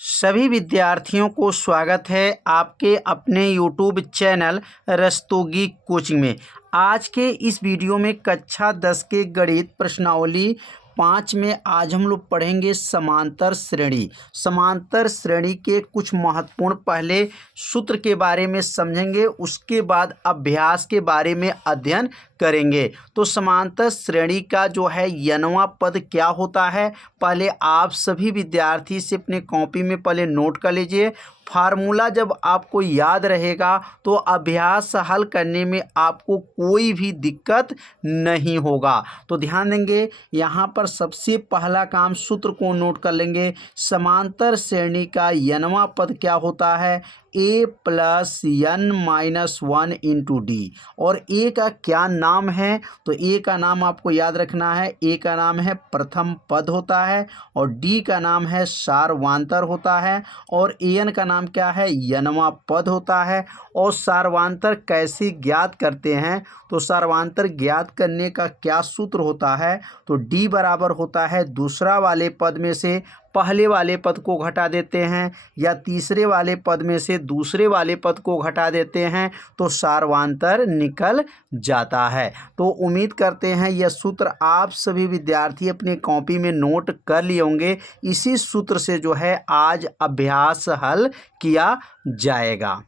सभी विद्यार्थियों को स्वागत है आपके अपने YouTube चैनल रस्तोगी कोचिंग में। आज के इस वीडियो में कक्षा 10 के गणित प्रश्नावली 5 में आज हम लोग पढ़ेंगे समांतर श्रेणी। समांतर श्रेणी के कुछ महत्वपूर्ण पहले सूत्र के बारे में समझेंगे, उसके बाद अभ्यास के बारे में अध्ययन करेंगे। तो समांतर श्रेणी का जो है n वां पद क्या होता है, पहले आप सभी विद्यार्थी से अपने कॉपी में पहले नोट कर लीजिए। फार्मूला जब आपको याद रहेगा तो अभ्यास हल करने में आपको कोई भी दिक्कत नहीं होगा। तो ध्यान देंगे, यहाँ पर सबसे पहला काम सूत्र को नोट कर लेंगे। समांतर श्रेणी का n वां पद क्या होता है, a plus n minus 1 into D. और a का क्या नाम है, तो a का नाम आपको याद रखना है। a का नाम है प्रथम पद होता है और d का नाम है सार्वधातुक होता है और an का नाम क्या है, n वां पद होता है। और सार्वधातुक कैसे ज्ञात करते हैं, तो सार्वधातुक ज्ञात करने का क्या सूत्र होता है, तो d बराबर होता है दूसरा वाले पद में से पहले वाले पद को घटा देते हैं या तीसरे वाले पद में से दूसरे वाले पद को घटा देते हैं तो सार्वधातुक निकल जाता है। तो उम्मीद करते हैं यह सूत्र आप सभी विद्यार्थी अपनी कॉपी में नोट कर लिए होंगे। इसी सूत्र से जो है आज अभ्यास हल किया जाएगा।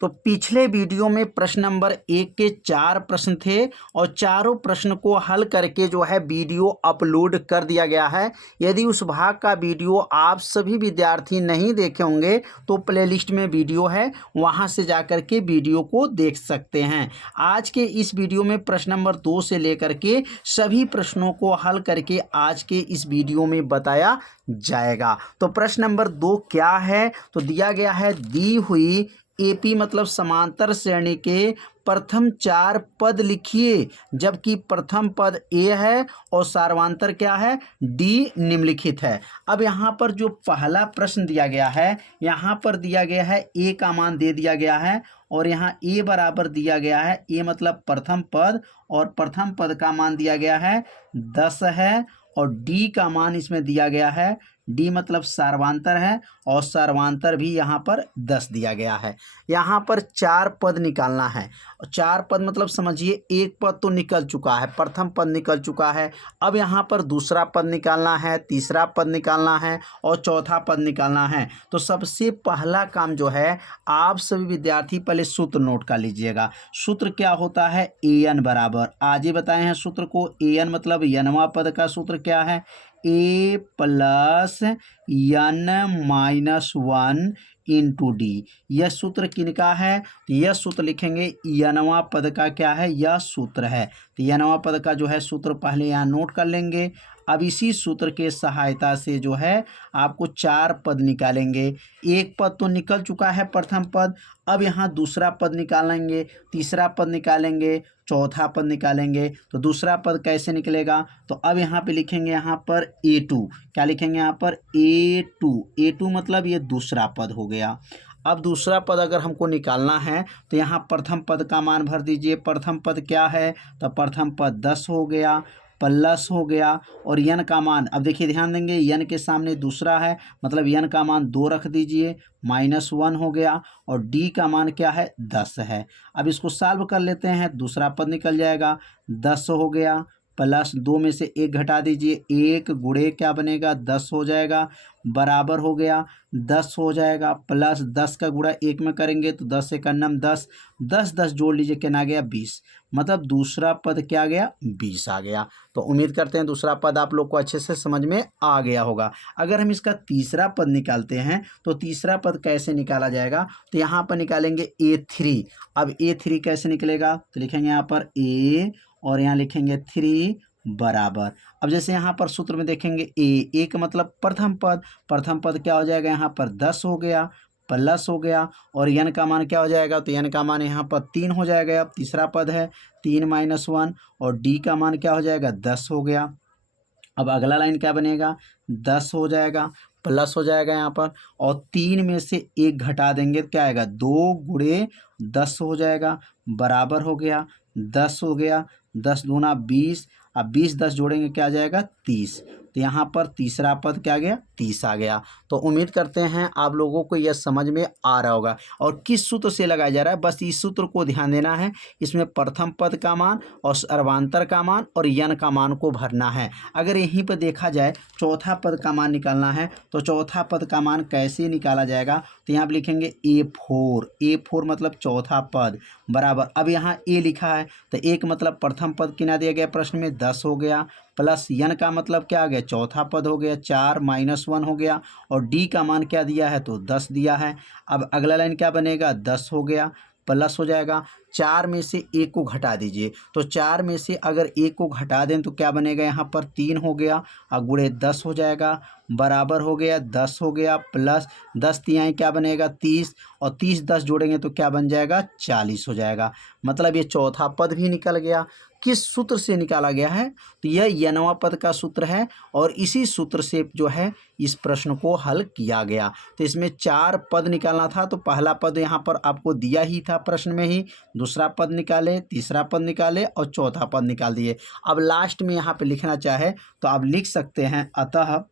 तो पिछले वीडियो में प्रश्न नंबर 1 के 4 प्रश्न थे और चारों प्रश्न को हल करके जो है वीडियो अपलोड कर दिया गया है। यदि उस भाग का वीडियो आप सभी विद्यार्थी नहीं देखे होंगे तो प्लेलिस्ट में वीडियो है, वहां से जाकर के वीडियो को देख सकते हैं। आज के इस वीडियो में प्रश्न नंबर 2 से लेकर के सभी प्रश्नों को हल करके आज के इस वीडियो में बताया जाएगा। तो प्रश्न नंबर 2 क्या है, तो दिया गया है दी हुई एपी मतलब समांतर श्रेणी के प्रथम 4 पद लिखिए, जबकि प्रथम पद ए है और सार्वधातुक क्या है, डी निम्नलिखित है। अब यहाँ पर जो पहला प्रश्न दिया गया है, यहाँ पर दिया गया है ए का मान दे दिया गया है और यहाँ ए बराबर दिया गया है, ए मतलब प्रथम पद और प्रथम पद का मान दिया गया है 10 है और डी का मान इसमें दिया गया है, डी मतलब सार्वधातुक है और सार्वधातुक भी यहाँ पर 10 दिया गया है। यहाँ पर 4 पद निकालना है और 4 पद मतलब समझिए एक पद तो निकल चुका है, प्रथम पद निकल चुका है। अब यहाँ पर दूसरा पद निकालना है, तीसरा पद निकालना है और चौथा पद निकालना है। तो सबसे पहला काम जो है, आप सभी विद्यार्थी पहले सूत्र नोट कर लीजिएगा। सूत्र क्या होता है, an बराबर, आज ही बताए हैं सूत्र को। an मतलब n वां पद का सूत्र क्या है, a plus n minus 1 into D. यह सूत्र किनका है, तो यह सूत्र लिखेंगे n वां पद का क्या है, यह सूत्र है। तो n वां पद का जो है सूत्र पहले यहाँ नोट कर लेंगे। अब इसी सूत्र के सहायता से जो है आपको 4 पद निकालेंगे। एक पद तो निकल चुका है प्रथम पद, अब यहाँ दूसरा पद निकालेंगे, तीसरा पद निकालेंगे, चौथा पद निकालेंगे। तो दूसरा पद कैसे निकलेगा, तो अब यहाँ पे लिखेंगे, यहाँ पर a2, क्या लिखेंगे यहाँ पर a2 मतलब ये दूसरा पद हो गया। अब दूसरा पद अगर हमको निकालना है तो यहाँ प्रथम पद का मान भर दीजिए। प्रथम पद क्या है, तो प्रथम पद 10 हो गया प्लस हो गया और n का मान, अब देखिए ध्यान देंगे, n के सामने दूसरा है मतलब n का मान 2 रख दीजिए, माइनस 1 हो गया और d का मान क्या है, 10 है। अब इसको सॉल्व कर लेते हैं, दूसरा पद निकल जाएगा, 10 हो गया प्लस 2 में से 1 घटा दीजिए, 1 गुणे क्या बनेगा, 10 हो जाएगा, बराबर हो गया 10 हो जाएगा प्लस 10 का गुणा 1 में करेंगे तो 10 एक अन्नम 10, 10 जोड़ लीजिए, कितना आ गया 20, मतलब दूसरा पद क्या आ गया, 20 आ गया। तो उम्मीद करते हैं दूसरा पद आप लोग को अच्छे से समझ में आ गया होगा। अगर हम इसका तीसरा पद निकालते हैं तो तीसरा पद कैसे निकाला जाएगा, तो यहाँ पर निकालेंगे a3। अब a3 कैसे निकलेगा, तो लिखेंगे यहाँ पर a और यहाँ लिखेंगे 3 बराबर। अब जैसे यहाँ पर सूत्र में देखेंगे ए का मतलब प्रथम पद क्या हो जाएगा, यहाँ पर 10 हो गया प्लस हो गया और n का मान क्या हो जाएगा, तो n का मान यहाँ पर 3 हो जाएगा। अब तीसरा पद है 3 माइनस 1 और d का मान क्या हो जाएगा, 10 हो गया। अब अगला लाइन क्या बनेगा, 10 हो जाएगा प्लस हो जाएगा यहाँ पर और 3 में से 1 घटा देंगे तो क्या आएगा, 2 गुणे 10 हो जाएगा, बराबर हो गया 10 हो गया, 10 दूना 20, अब 20 10 जोड़ेंगे क्या आ जाएगा, 30, तो यहाँ पर तीसरा पद क्या आ गया, 30 आ गया। तो उम्मीद करते हैं आप लोगों को यह समझ में आ रहा होगा। और किस सूत्र से लगाया जा रहा है, बस इस सूत्र को ध्यान देना है। इसमें प्रथम पद का मान और सर्वांतर का मान और यन का मान को भरना है। अगर यहीं पर देखा जाए चौथा पद का मान निकालना है, तो चौथा पद का मान कैसे निकाला जाएगा, तो यहाँ पर लिखेंगे A4 मतलब चौथा पद बराबर, अब यहाँ ए लिखा है तो एक मतलब प्रथम पद कितना दिया गया प्रश्न में 10 हो गया, प्लस यन का मतलब क्या आ गया, चौथा पद हो गया, 4 - 1 हो गया, और डी का मान क्या दिया है, तो 10 दिया है। अब अगला लाइन क्या बनेगा, 10 हो गया, प्लस हो जाएगा, 4 में से एक को घटा दीजिए, तो 4 में से अगर एक को घटा दें तो क्या बनेगा, यहाँ पर 3 हो गया और गुणे 10 हो जाएगा, बराबर हो गया 10 हो गया, प्लस 10 तिहाई क्या बनेगा 30, और 30 10 जोड़ेंगे तो क्या बन जाएगा 40 हो जाएगा। मतलब ये चौथा पद भी निकल गया। किस सूत्र से निकाला गया है, तो यह यनवा पद का सूत्र है, और इसी सूत्र से जो है इस प्रश्न को हल किया गया। तो इसमें 4 पद निकालना था, तो पहला पद यहाँ पर आपको दिया ही था प्रश्न में ही, दूसरा पद निकाले, तीसरा पद निकाले और चौथा पद निकाल दिए। अब लास्ट में यहाँ पे लिखना चाहे तो आप लिख सकते हैं अतः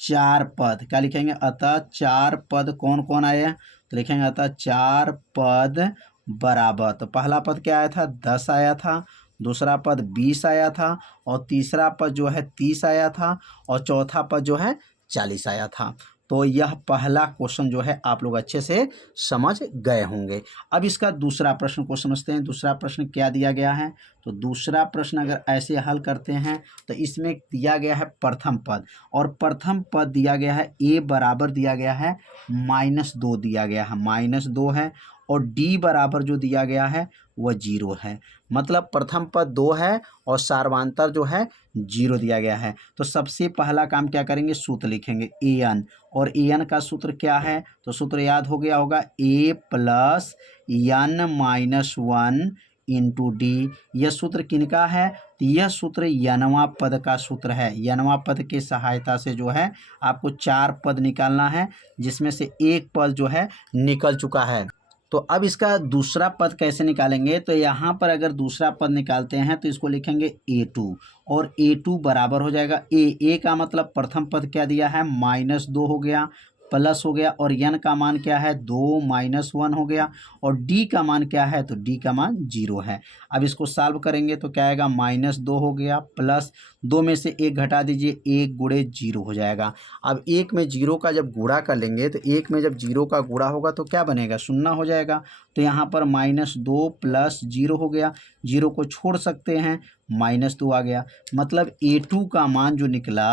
4 पद, क्या लिखेंगे, अतः 4 पद कौन कौन आए हैं, तो लिखेंगे अतः 4 पद बराबर, तो पहला पद क्या आया था 10 आया था, दूसरा पद 20 आया था, और तीसरा पद जो है 30 आया था, और चौथा पद जो है 40 आया था। तो यह पहला क्वेश्चन जो है आप लोग अच्छे से समझ गए होंगे। अब इसका दूसरा प्रश्न को समझते हैं। दूसरा प्रश्न क्या दिया गया है, तो दूसरा प्रश्न अगर ऐसे हल करते हैं तो इसमें दिया गया है प्रथम पद, और प्रथम पद दिया गया है a बराबर दिया गया है -2 दिया गया है, -2 है, और d बराबर जो दिया गया है वह 0 है। मतलब प्रथम पद 2 है और सार्वधातुक जो है 0 दिया गया है। तो सबसे पहला काम क्या करेंगे, सूत्र लिखेंगे an, और an का सूत्र क्या है, तो सूत्र याद हो गया होगा a + n - 1 इंटू डी। यह सूत्र किनका है, तो यह सूत्र यनवा पद का सूत्र है। यनवा पद के सहायता से जो है आपको 4 पद निकालना है, जिसमें से एक पद जो है निकल चुका है। तो अब इसका दूसरा पद कैसे निकालेंगे, तो यहाँ पर अगर दूसरा पद निकालते हैं तो इसको लिखेंगे a2, और a2 बराबर हो जाएगा a का मतलब प्रथम पद क्या दिया है -2 हो गया, प्लस हो गया, और n का मान क्या है 2 - 1 हो गया, और d का मान क्या है, तो d का मान 0 है। अब इसको सॉल्व करेंगे तो क्या आएगा, -2 हो गया, प्लस 2 में से 1 घटा दीजिए, 1 गुणे 0 हो जाएगा। अब 1 में 0 का जब गुणा कर लेंगे तो 1 में जब 0 का गुणा होगा तो क्या बनेगा, 0 हो जाएगा। तो यहाँ पर -2 + 0 हो गया, 0 को छोड़ सकते हैं, -2 आ गया। मतलब a2 का मान जो निकला,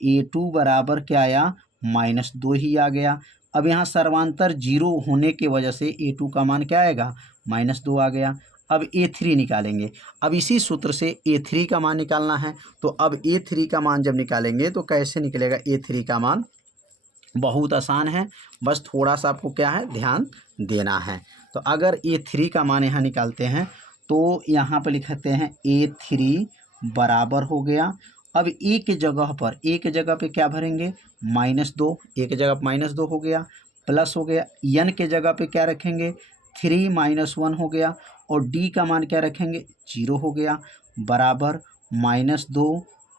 a2 बराबर क्या आया, -2 ही आ गया। अब यहाँ सर्वांतर 0 होने की वजह से a2 का मान क्या आएगा, -2 आ गया। अब a3 निकालेंगे। अब इसी सूत्र से a3 का मान निकालना है, तो अब a3 का मान जब निकालेंगे तो कैसे निकलेगा, a3 का मान बहुत आसान है, बस थोड़ा सा आपको क्या है ध्यान देना है। तो अगर a3 का मान यहाँ निकालते हैं तो यहाँ पर लिखते हैं a3 बराबर हो गया। अब एक जगह पे क्या भरेंगे, -2, एक जगह -2 हो गया, प्लस हो गया, n के जगह पे क्या रखेंगे 3 - 1 हो गया, और d का मान क्या रखेंगे 0 हो गया, बराबर -2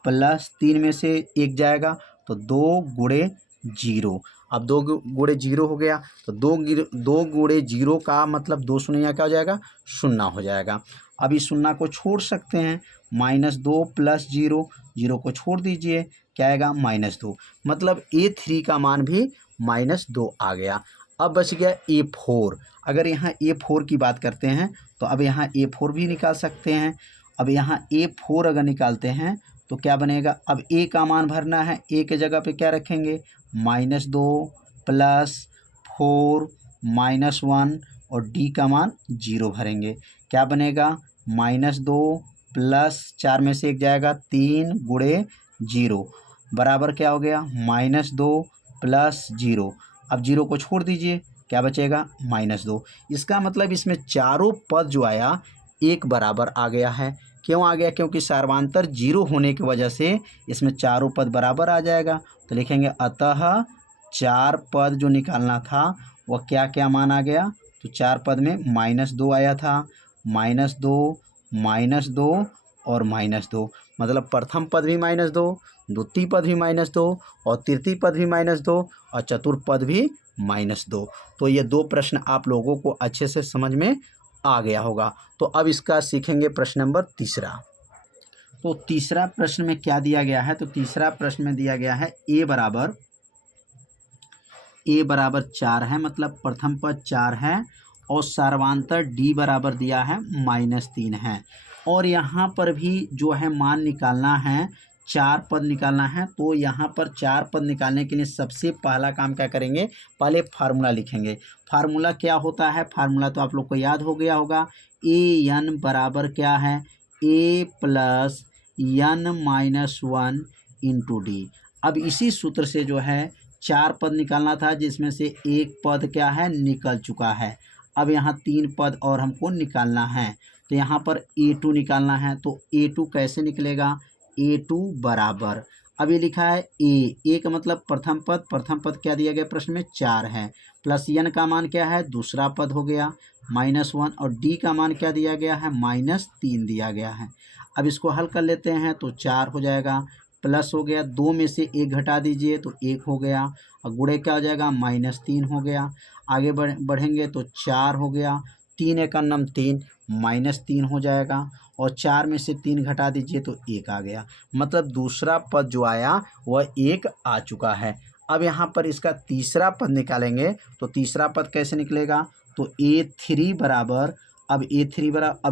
प्लस 3 में से 1 जाएगा तो 2 गुणे 0। अब 2 गुणे 0 हो गया, तो 2 गुणे 0 का मतलब 2 शून्य क्या हो जाएगा, 0 हो जाएगा। अब इस 0 को छोड़ सकते हैं, -2 + 0, 0 को छोड़ दीजिए, क्या आएगा -2। मतलब a3 का मान भी -2 आ गया। अब बच गया a4। अगर यहाँ a4 की बात करते हैं तो अब यहाँ a4 भी निकाल सकते हैं। अब यहाँ a4 अगर निकालते हैं तो क्या बनेगा, अब a का मान भरना है, a के जगह पे क्या रखेंगे, -2 + 4 - 1, और d का मान 0 भरेंगे, क्या बनेगा -2 प्लस 4 में से 1 जाएगा, 3 गुणे 0 बराबर क्या हो गया, -2 + 0। अब 0 को छोड़ दीजिए, क्या बचेगा, -2। इसका मतलब इसमें चारों पद जो आया एक बराबर आ गया है। क्यों आ गया, क्योंकि सर्वांतर 0 होने की वजह से इसमें चारों पद बराबर आ जाएगा। तो लिखेंगे अतः 4 पद जो निकालना था वह क्या क्या मान आ गया, तो 4 पद में -2 आया था, -2 और -2, मतलब प्रथम पद भी -2, द्वितीय पद भी -2 और तृतीय पद भी -2 और चतुर्थ पद भी -2। तो ये 2 प्रश्न आप लोगों को अच्छे से समझ में आ गया होगा। तो अब इसका सीखेंगे प्रश्न नंबर तीसरा। तो तीसरा प्रश्न में क्या दिया गया है, तो तीसरा प्रश्न में दिया गया है a बराबर 4 है, मतलब प्रथम पद 4 है और सर्वांतर d बराबर दिया है -3 है। और यहाँ पर भी जो है मान निकालना है, 4 पद निकालना है। तो यहाँ पर 4 पद निकालने के लिए सबसे पहला काम क्या करेंगे, पहले फार्मूला लिखेंगे। फार्मूला क्या होता है, फार्मूला तो आप लोग को याद हो गया होगा, an बराबर क्या है, a plus n-1 into D. अब इसी सूत्र से जो है 4 पद निकालना था, जिसमें से एक पद क्या है, निकल चुका है। अब यहाँ 3 पद और हमको निकालना है। तो यहाँ पर a2 निकालना है। तो a2 कैसे निकलेगा, a2 बराबर, अब ये लिखा है a का मतलब प्रथम पद क्या दिया गया प्रश्न में, 4 है, प्लस n का मान क्या है, दूसरा पद हो गया -1 और d का मान क्या दिया गया है, -3 दिया गया है। अब इसको हल कर लेते हैं तो 4 हो जाएगा, प्लस हो गया, 2 में से 1 घटा दीजिए तो 1 हो गया और गुणे क्या हो जाएगा, -3 हो गया। आगे बढ़ेंगे तो 4 हो गया, 3 एक नम 3, -3 हो जाएगा और 4 में से 3 घटा दीजिए तो 1 आ गया। मतलब दूसरा पद जो आया वह 1 आ चुका है। अब यहाँ पर इसका तीसरा पद निकालेंगे। तो तीसरा पद कैसे निकलेगा, तो a3 बराबर, अब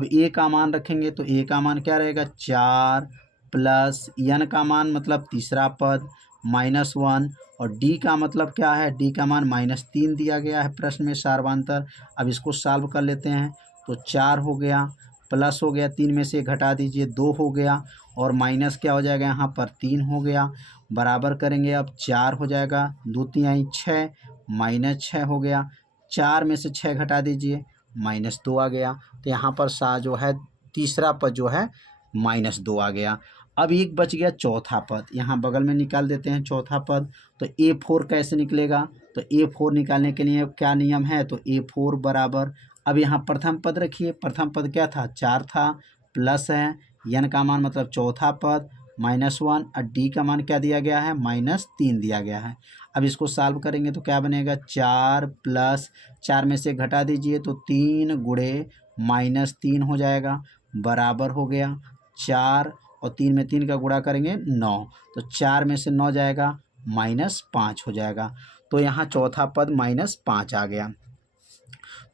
a का मान रखेंगे तो a का मान क्या रहेगा, 4 प्लस n का मान मतलब तीसरा पद -1 और d का मतलब क्या है, d का मान -3 दिया गया है प्रश्न में सार्वंतर। अब इसको सॉल्व कर लेते हैं तो 4 हो गया, प्लस हो गया, 3 में से घटा दीजिए 2 हो गया और माइनस क्या हो जाएगा, यहाँ पर 3 हो गया। बराबर करेंगे, अब 4 हो जाएगा, 2 3 6, -6 हो गया, 4 में से 6 घटा दीजिए -2 आ गया। तो यहाँ पर जो है तीसरा पद जो है -2 आ गया। अब एक बच गया चौथा पद, यहाँ बगल में निकाल देते हैं चौथा पद। तो a4 कैसे निकलेगा, तो a4 निकालने के लिए क्या नियम है, तो a4 बराबर, अब यहाँ प्रथम पद रखिए, प्रथम पद क्या था, 4 था, प्लस है n का मान मतलब चौथा पद -1 और d का मान क्या दिया गया है, -3 दिया गया है। अब इसको सॉल्व करेंगे तो क्या बनेगा, 4 प्लस 4 में से घटा दीजिए तो 3 गुणे -3 हो जाएगा, बराबर हो गया 4 और 3 में 3 का गुणा करेंगे 9, तो 4 में से 9 जाएगा -5 हो जाएगा। तो यहाँ चौथा पद -5 आ गया।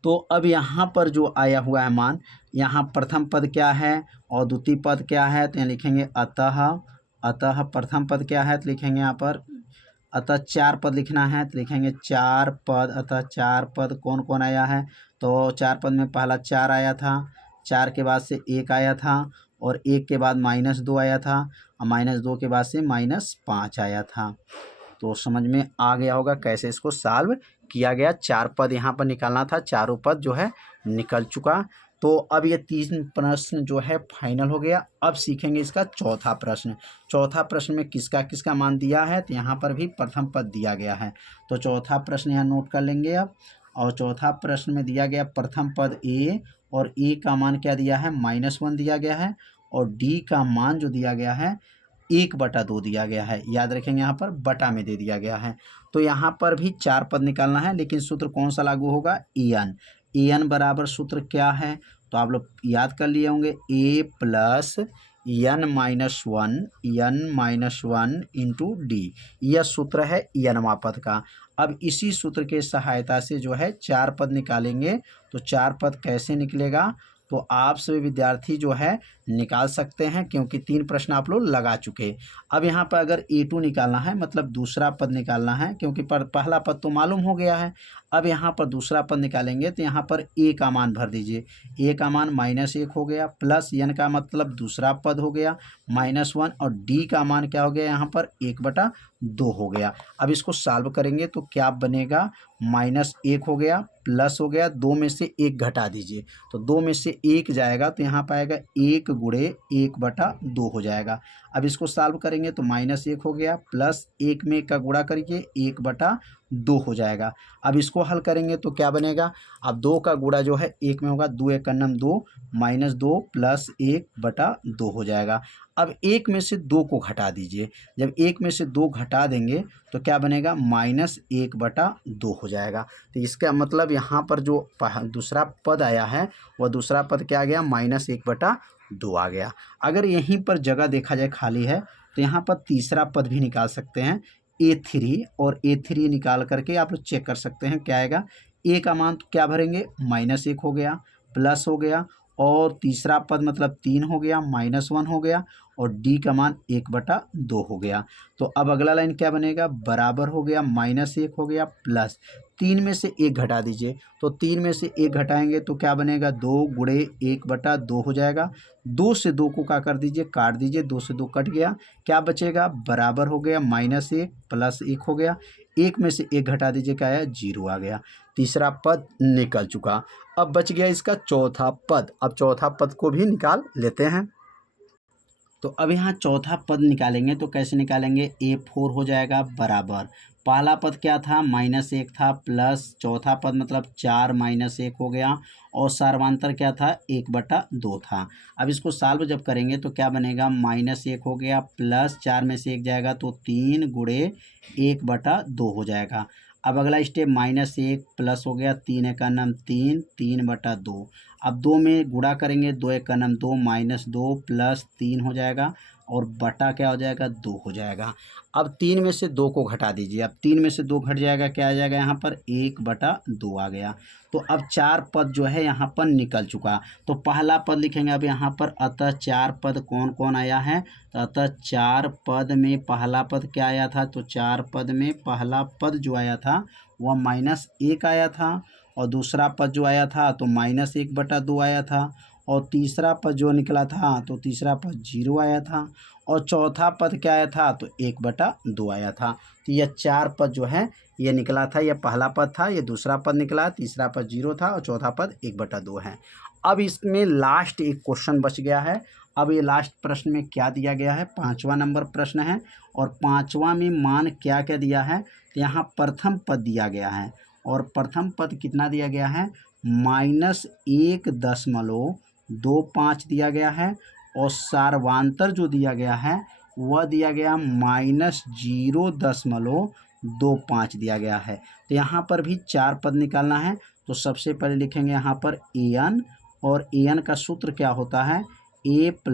तो अब यहाँ पर जो आया हुआ है मान, यहाँ प्रथम पद क्या है और द्वितीय पद क्या है, तो यहाँ लिखेंगे अतः प्रथम पद क्या है, तो लिखेंगे यहाँ पर अतः 4 पद लिखना है, तो लिखेंगे 4 पद। अतः 4 पद कौन कौन आया है, तो 4 पद में पहला 4 आया था, 4 के बाद से 1 आया था और 1 के बाद -2 आया था और -2 के बाद से -5 आया था। तो समझ में आ गया होगा कैसे इसको सॉल्व किया गया। 4 पद यहाँ पर निकालना था, चारों पद जो है निकल चुका। तो अब ये 3 प्रश्न जो है फाइनल हो गया। अब सीखेंगे इसका चौथा प्रश्न। चौथा प्रश्न में किसका किसका मान दिया है, तो यहाँ पर भी प्रथम पद दिया गया है। तो चौथा प्रश्न यहाँ नोट कर लेंगे अब। और चौथा प्रश्न में दिया गया प्रथम पद a और a का मान क्या दिया है, -1 दिया गया है और d का मान जो दिया गया है 1/2 दिया गया है। याद रखेंगे यहाँ पर बटा में दे दिया गया है। तो यहाँ पर भी 4 पद निकालना है, लेकिन सूत्र कौन सा लागू होगा, an बराबर सूत्र क्या है, तो आप लोग याद कर लिए होंगे, a plus n-1 into D, यह सूत्र है n पद का। अब इसी सूत्र के सहायता से जो है 4 पद निकालेंगे। तो 4 पद कैसे निकलेगा, तो आप सभी विद्यार्थी जो है निकाल सकते हैं, क्योंकि 3 प्रश्न आप लोग लगा चुके। अब यहाँ पर अगर a2 निकालना है, मतलब दूसरा पद निकालना है, क्योंकि पहला पद तो मालूम हो गया है। अब यहाँ पर दूसरा पद निकालेंगे तो यहाँ पर a का मान भर दीजिए। a का मान -1 हो गया, प्लस n का मतलब दूसरा पद हो गया -1 और d का मान क्या हो गया, यहाँ पर 1/2 हो गया। अब इसको सॉल्व करेंगे तो क्या बनेगा, -1 हो गया, प्लस हो गया, 2 में से 1 घटा दीजिए तो 2 में से 1 जाएगा, तो यहाँ पाएगा 1 गुणे 1/2 हो जाएगा। अब इसको सॉल्व करेंगे तो -1 हो गया, प्लस 1 में 1 का गुणा करिए 1/2 2 हो जाएगा। अब इसको हल करेंगे तो क्या बनेगा, अब 2 का गुणा जो है 1 में होगा, 2 1 नम 2 -2 प्लस 1/2 हो जाएगा। अब 1 में से 2 को घटा दीजिए, जब 1 में से 2 घटा देंगे तो क्या बनेगा, -1/2 हो जाएगा। तो इसका मतलब यहाँ पर जो दूसरा पद आया है वह दूसरा पद क्या आ गया, -1/2 आ गया। अगर यहीं पर जगह देखा जाए खाली है तो यहाँ पर तीसरा पद भी निकाल सकते हैं, A3, और A3 निकाल करके आप लोग चेक कर सकते हैं क्या आएगा। A का मान तो क्या भरेंगे, -1 हो गया, प्लस हो गया, और तीसरा पद मतलब 3 हो गया, -1 हो गया, और D का मान 1/2 हो गया। तो अब अगला लाइन क्या बनेगा, बराबर हो गया, -1 हो गया, प्लस 3 में से 1 घटा दीजिए, तो 3 में से 1 घटाएंगे तो क्या बनेगा, 2 गुणे 1/2 हो जाएगा। 2 से 2 को क्या कर दीजिए, काट दीजिए, 2 से 2 कट गया, क्या बचेगा, बराबर हो गया, -1 प्लस 1 हो गया, 1 में से 1 घटा दीजिए, क्या आया, 0 आ गया। तीसरा पद निकल चुका। अब बच गया इसका चौथा पद। अब चौथा पद को भी निकाल लेते हैं। तो अब यहाँ चौथा पद निकालेंगे तो कैसे निकालेंगे, A4 हो जाएगा बराबर, पहला पद क्या था, -1 था, प्लस चौथा पद मतलब 4 -1 हो गया, और सर्वांतर क्या था, 1/2 था। अब इसको सॉल्व जब करेंगे तो क्या बनेगा, -1 हो गया, प्लस 4 में से 1 जाएगा तो 3 गुणे 1/2 हो जाएगा। अब अगला स्टेप, -1 प्लस हो गया, 3 1 नम 3, 3/2। अब 2 में गुणा करेंगे, 2 1 नम 2, -2 प्लस 3 हो जाएगा, और बटा क्या हो जाएगा, 2 हो जाएगा। अब 3 में से 2 को घटा दीजिए, अब 3 में से 2 घट जाएगा, क्या आ जाएगा यहाँ पर, 1/2 आ गया। तो अब 4 पद जो है यहाँ पर निकल चुका। तो पहला पद लिखेंगे अब यहाँ पर, अतः 4 पद कौन कौन आया है, तो अतः 4 पद में पहला पद क्या आया था, तो 4 पद में पहला पद जो आया था वह -1 आया था, और दूसरा पद जो आया था तो -1/2 आया था, और तीसरा पद जो निकला था तो तीसरा पद 0 आया था, और चौथा पद क्या आया था, तो 1/2 आया था। तो यह 4 पद जो है ये निकला था, यह पहला पद था, ये दूसरा पद निकला, तीसरा पद 0 था, और चौथा पद 1/2 है। अब इसमें लास्ट एक क्वेश्चन बच गया है। अब ये लास्ट प्रश्न में क्या दिया गया है, 5वां नंबर प्रश्न है, और 5वां में मान क्या क्या दिया है, तो यहाँ प्रथम पद दिया गया है, और प्रथम पद कितना दिया गया है, -1.25 दिया गया है, और सार्वांतर जो दिया गया है वह दिया गया -0.25 दिया गया है। तो यहाँ पर भी 4 पद निकालना है। तो सबसे पहले लिखेंगे यहाँ पर an, और an का सूत्र क्या होता है, a +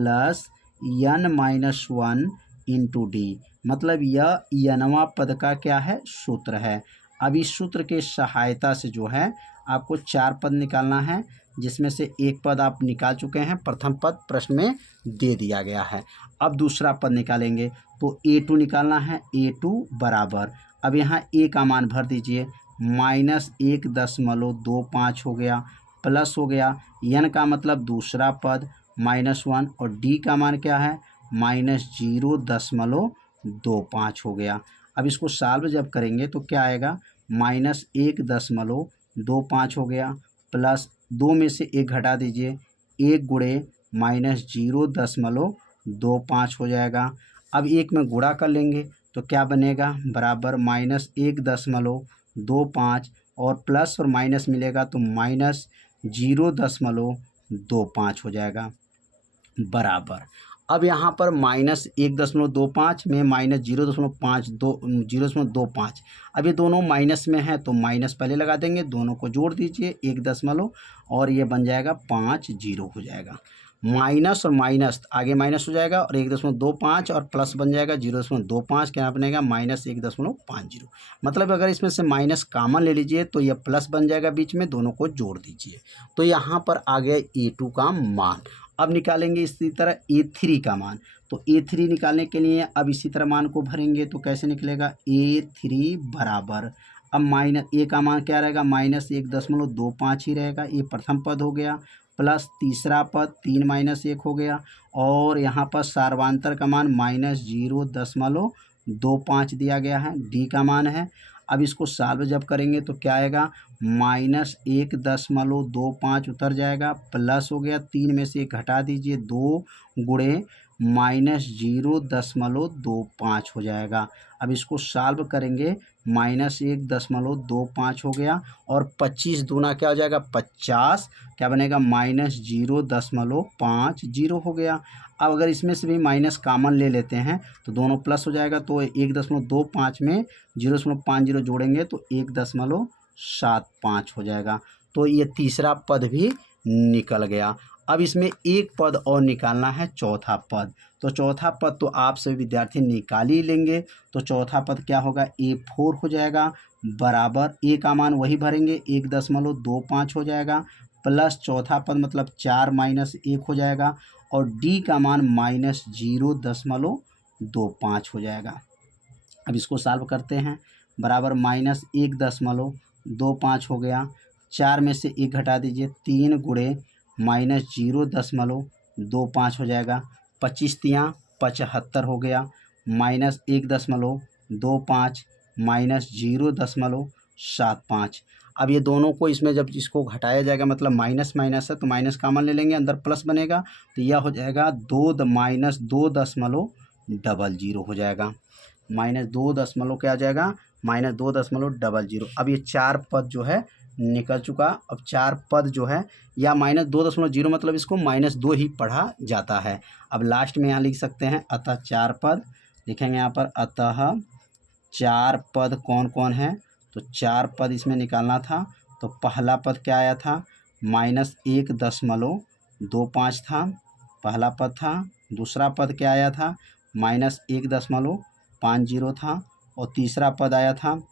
n-1 इंटू डी, मतलब यह nवां पद का क्या है, सूत्र है। अब इस सूत्र के सहायता से जो है आपको 4 पद निकालना है, जिसमें से एक पद आप निकाल चुके हैं, प्रथम पद प्रश्न में दे दिया गया है। अब दूसरा पद निकालेंगे तो A2 निकालना है, A2 बराबर, अब यहाँ A का मान भर दीजिए, -1.25 हो गया, प्लस हो गया, n का मतलब दूसरा पद -1, और D का मान क्या है, -0.25 हो गया। अब इसको सॉल्व जब करेंगे तो क्या आएगा, -1.25 हो गया, प्लस 2 में से 1 घटा दीजिए, 1 गुणे -0.25 हो जाएगा। अब 1 में गुणा कर लेंगे तो क्या बनेगा, बराबर -1.25, और प्लस और माइनस मिलेगा तो -0.25 हो जाएगा, बराबर। अब यहाँ पर -1.25 में -0.25, अब ये दोनों माइनस में है तो माइनस पहले लगा देंगे, दोनों को जोड़ दीजिए 1 दशमलव, और ये बन जाएगा 50 हो जाएगा। माइनस और माइनस आगे माइनस हो जाएगा, और 1.25 और प्लस बन जाएगा 0.25, क्या बनेगा, -1.50। मतलब अगर इसमें से माइनस कॉमन ले लीजिए तो यह प्लस बन जाएगा बीच में, दोनों को जोड़ दीजिए। तो यहाँ पर आ गया A2 का मान। अब निकालेंगे इसी तरह A3 का मान। तो A3 निकालने के लिए अब इसी तरह मान को भरेंगे तो कैसे निकलेगा, A3 बराबर, अब A का मान क्या रहेगा, -1.25 ही रहेगा, ये प्रथम पद हो गया, प्लस तीसरा पद 3 -1 हो गया, और यहाँ पर सार्वांतर का मान -0.25 दिया गया है, D का मान है। अब इसको सॉल्व जब करेंगे तो क्या आएगा, -1.25 उतर जाएगा, प्लस हो गया, 3 में से 1 घटा दीजिए, 2 गुणे -0.25 हो जाएगा। अब इसको सॉल्व करेंगे, -1.25 हो गया और 25 दूना क्या हो जाएगा 50, क्या बनेगा -0.50 हो गया। अब अगर इसमें से भी माइनस कॉमन ले लेते हैं तो दोनों प्लस हो जाएगा, तो 1.25 में 0.50 जोड़ेंगे तो 1.75 हो जाएगा। तो ये तीसरा पद भी निकल गया। अब इसमें एक पद और निकालना है, चौथा पद। तो चौथा पद तो आप सभी विद्यार्थी निकाल ही लेंगे। तो चौथा पद क्या होगा, A4 हो जाएगा, बराबर A का मान वही भरेंगे 1.25 हो जाएगा, प्लस चौथा पद मतलब 4 माइनस 1 हो जाएगा और D का मान -0.25 हो जाएगा। अब इसको सॉल्व करते हैं, बराबर -1.25 हो गया, 4 में से 1 घटा दीजिए, 3 गुणे -0.25 हो जाएगा, 25 तियाँ 75 हो गया, -1.25 -0.75। अब ये दोनों को इसमें जब इसको घटाया जाएगा मतलब माइनस माइनस है तो माइनस कॉमन ले लेंगे, अंदर प्लस बनेगा तो यह हो जाएगा 2.00 हो जाएगा, -2 क्या आ जाएगा -2.00। अब ये 4 पद जो है निकल चुका। अब 4 पद जो है या -2.0 मतलब इसको -2 ही पढ़ा जाता है। अब लास्ट में यहाँ लिख सकते हैं अतः 4 पद, लिखेंगे यहाँ पर अतः 4 पद कौन कौन है। तो 4 पद इसमें निकालना था, तो पहला पद क्या आया था -1.25 था, पहला पद था। दूसरा पद क्या आया था -1.50 था और तीसरा पद आया था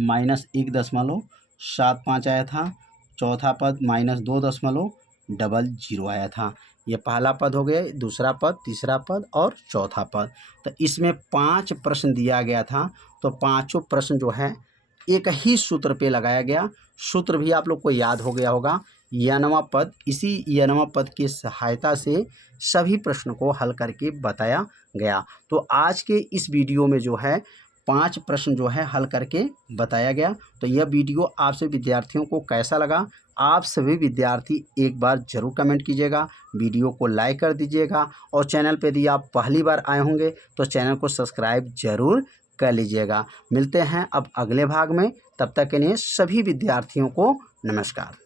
-1.75 आया था, चौथा पद -2.00 आया था। ये पहला पद हो गया, दूसरा पद, तीसरा पद और चौथा पद। तो इसमें 5 प्रश्न दिया गया था, तो पांचों प्रश्न जो है एक ही सूत्र पे लगाया गया। सूत्र भी आप लोग को याद हो गया होगा, यनवा पद। इसी यनवा पद की सहायता से सभी प्रश्नों को हल करके बताया गया। तो आज के इस वीडियो में जो है 5 प्रश्न जो है हल करके बताया गया। तो यह वीडियो आप सभी विद्यार्थियों को कैसा लगा, आप सभी विद्यार्थी एक बार ज़रूर कमेंट कीजिएगा, वीडियो को लाइक कर दीजिएगा और चैनल पर यदि आप पहली बार आए होंगे तो चैनल को सब्सक्राइब ज़रूर कर लीजिएगा। मिलते हैं अब अगले भाग में, तब तक के लिए सभी विद्यार्थियों को नमस्कार।